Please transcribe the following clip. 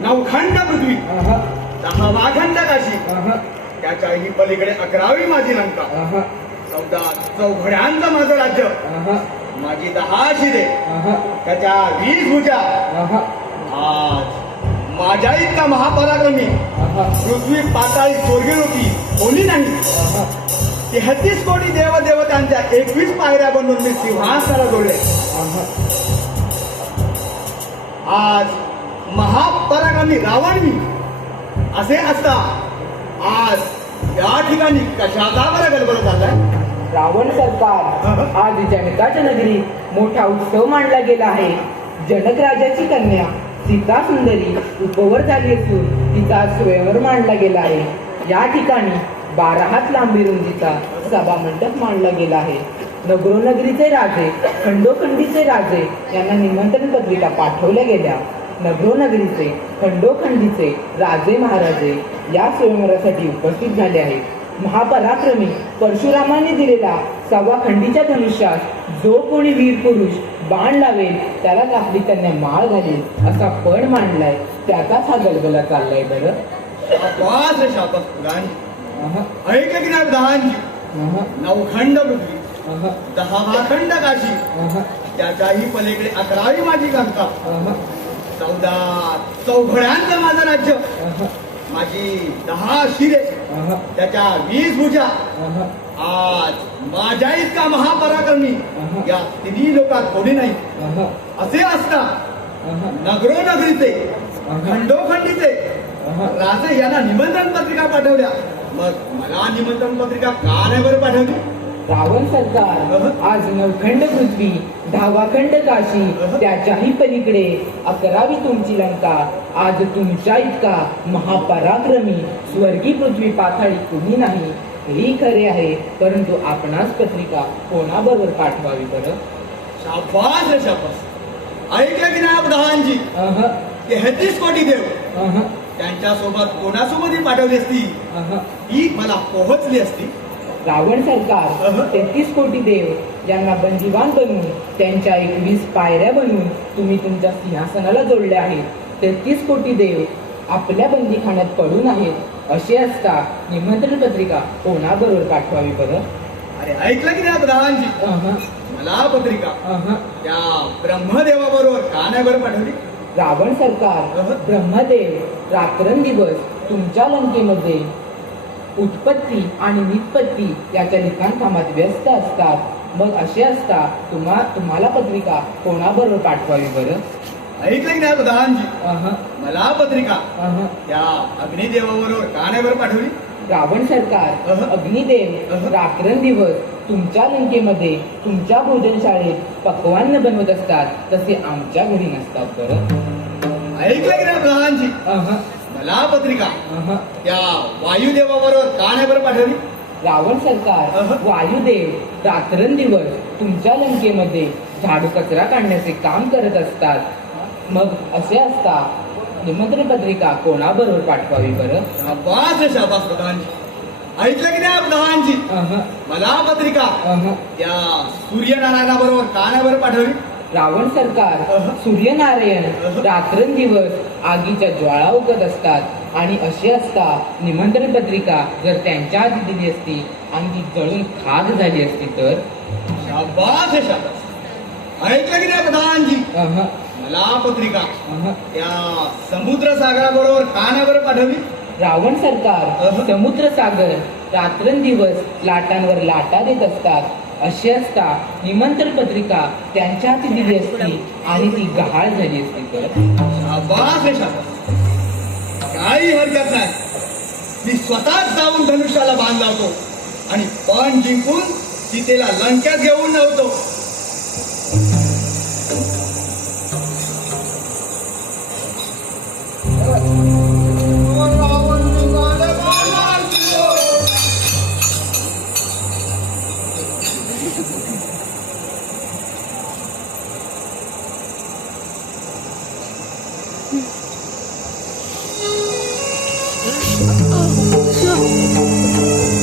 नवखंड पृथ्वी, दहावाखंड काशी, त्याच्याही पलीकडे 11वी माझी लंका, 14 चौघड्यांचं माझं राज्य, माझी 10 शिरे, त्याच्या 20 भुजा. आज माझ्या इतका महापराक्रमी पृथ्वी पाताळी स्वर्गीरूपी कोणी नाही. 33 कोटी देवदेवतांच्या 21 पायऱ्या बनवून मी सिंहासनाला जोडले. आज महापराक्रमी रावण मी असे असता आज या ठिकाणी कशाचा बरं गडबड झालाय? रावण सरकार, आज जनकाच्या नगरीत मोठा उत्सव मांडला गेला आहे. जनक राजाची कन्या सीता सुंदरी उपवर झाली असून तिचा स्वयंवर मांडला गेला आहे. या ठिकाणी 12 हात लांबी रुंदीचा सभा मंडप मांडला गेला आहे. नगरोनगरीचे राजे, खंडोखंडीचे राजे यांना निमंत्रण पत्रिका पाठवल्या गेल्या. नगरोनगरीचे, खंडोखंडीचे राजे महाराजे या स्वयंवरासाठी उपस्थित झाले आहेत. महापराक्रमी परशुरामाने दिलेला 6व्या खंडीच्या धनुष्यात जो कोणी वीर पुरुष बाण लावेल त्यालाच आपली कन्या माळ घालेल असा पण मांडलाय. त्याचाच हा गलबला चाललाय. बरं शाबास रे शाबास पुराणी. ऐक की नाही दहांची, नवखंड पृथ्वी, 10वाखंड काशी, त्याच्याही पलीकडे 11वी माझी लंका, 14 चौघड्यांचं माझं राज्य, माझी 10 शिरे, त्याच्या 20 भुजा. आज माझ्या इतका महापराक्रमी या तिन्ही लोकात कोणी नाही. असे असता नगरोनगरीचे, खंडोखंडीचे राजे यांना निमंत्रण पत्रिका पाठवल्या. मग मला निमंत्रण पत्रिका का नाही बरं पाठवली? रावण सरकार, आज नवखंड पृथ्वी, 10वाखंड काशी, त्याच्याही पलीकडे 11वी तुमची लंका. आज तुमच्या इतका महापराक्रमी स्वर्गी पृथ्वी पाताळी कुणी नाही. हेही खरे आहे, परंतु आपणास पत्रिका कोणाबरोबर पाठवावी बरं? शाबास रे शाबास. ऐकलं की नाही दहांजी? 33 कोटी देव, त्यांच्यासोबत कोणासोबत पाठवली असती ही मला पोहोचली असती. रावण सरकार, 33 कोटी देव यांना बंदिवान बनवून त्यांच्या 21 पायऱ्या बनवून तुम्ही तुमच्या सिंहासनाला जोडले आहेत. 33 कोटी देव आपल्या बंदीखान्यात पडून आहेत. असे असता निमंत्रण पत्रिका कोणाबरोबर पाठवावी बरं? अरे ऐकलं की नाही प्रधानजी? मला पत्रिका त्या ब्रह्मदेवाबरोबर का नाही बरं पाठवली? रावण सरकार, ब्रह्मदेव रात्रंदिवस तुमच्या लंकेमध्ये उत्पत्ती आणि निष्पत्ती याच्या लिखाणकामात व्यस्त असतात. मग असे असता तुम्हाला पत्रिका कोणाबरोबर पाठवावी बरं? ऐकलं की नाही प्रधानजी? मला पत्रिका त्या अग्निदेवाबरोबर का नाही बरं पाठवली? रावण सरकार, अहं. अग्निदेव अहं. रात्रंदिवस तुमच्या लंकेमध्ये तुमच्या भोजनशाळेत पक्वान्न बनवत असतात तसे आमच्या घरी नसतात बरं. ऐकलं की नाही प्रधानजी? अहं, मला पत्रिका अहं. त्या वायुदेवाबरोबर का नाही बरं पाठवली? रावण सरकार, अहं. वायुदेव रात्रंदिवस तुमच्या लंकेमध्ये झाडू कचरा काढण्याचे काम करत असतात. मग असे असता निमंत्रण पत्रिका कोणाबरोबर पाठवावी बरं? शाबास प्रधानजी. ऐकलं की नाही प्रधानजी? अहं, मला पत्रिका अहं. त्या सूर्यनारायणाबरोबर का नाही बरं पाठवली? रावण सरकार, अहं. सूर्यनारायण अहं. रात्रंदिवस आगीच्या ज्वाळा उगत असतात आणि असे असता निमंत्रण पत्रिका जर त्यांच्या हाती दिली असती आणि ती जळून खाक झाली असती तर? शाबास. ऐकलं की नाही प्रधानजी? अहं, मला पत्रिका अहं. त्या समुद्र सागराबरोबर का नाही बरं पाठवली? रावण सरकार, अहं. समुद्र सागर रात्रंदिवस लाटांवर लाटा देत असतात. अशी असता निमंत्रण पत्रिका त्यांच्या हाती दिली असती आणि ती गहाळ झाली असती तर? शाबास. काही हरकत नाही. मी स्वतःच जाऊन धनुष्याला बांध लावतो आणि पण जिंकून सीतेला लंक्यात घेऊन नव्हतो. Oh,